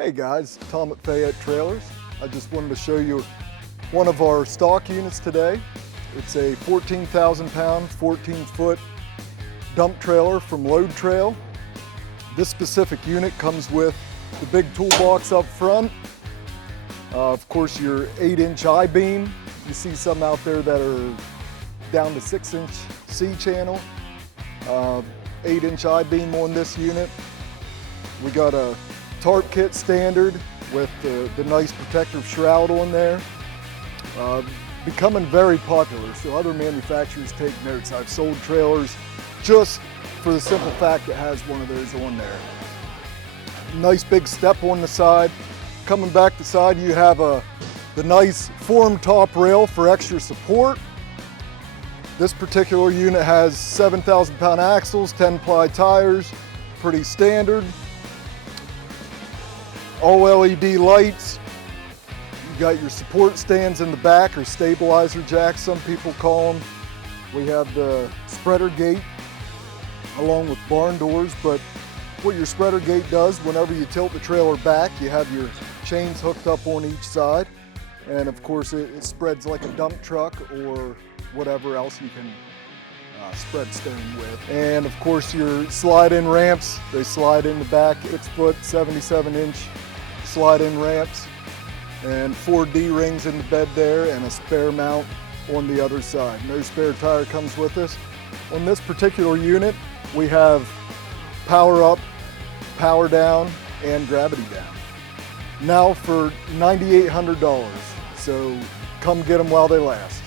Hey guys, Tom at Fayette Trailers. I just wanted to show you one of our stock units today. It's a 14,000 pound, 14-foot dump trailer from Load Trail. This specific unit comes with the big toolbox up front. Of course, your 8-inch I-beam. You see some out there that are down to 6-inch C-channel. 8-inch I-beam on this unit. We got a Tarp Kit standard with the nice protective shroud on there. Becoming very popular, so other manufacturers take notes. I've sold trailers just for the simple fact it has one of those on there. Nice big step on the side. Coming back the side, you have the nice form top rail for extra support. This particular unit has 7,000 pound axles, 10-ply tires, pretty standard. All LED lights. You got your support stands in the back, or stabilizer jacks, some people call them. We have the spreader gate along with barn doors, but what your spreader gate does, whenever you tilt the trailer back, you have your chains hooked up on each side. And of course it spreads like a dump truck or whatever else you can spread stone with. And of course your slide-in ramps, they slide in the back, 6-foot, 77-inch slide-in ramps, and 4 D-rings in the bed there, and a spare mount on the other side. No spare tire comes with this. On this particular unit, we have power up, power down, and gravity down. Now for $9,800, so come get them while they last.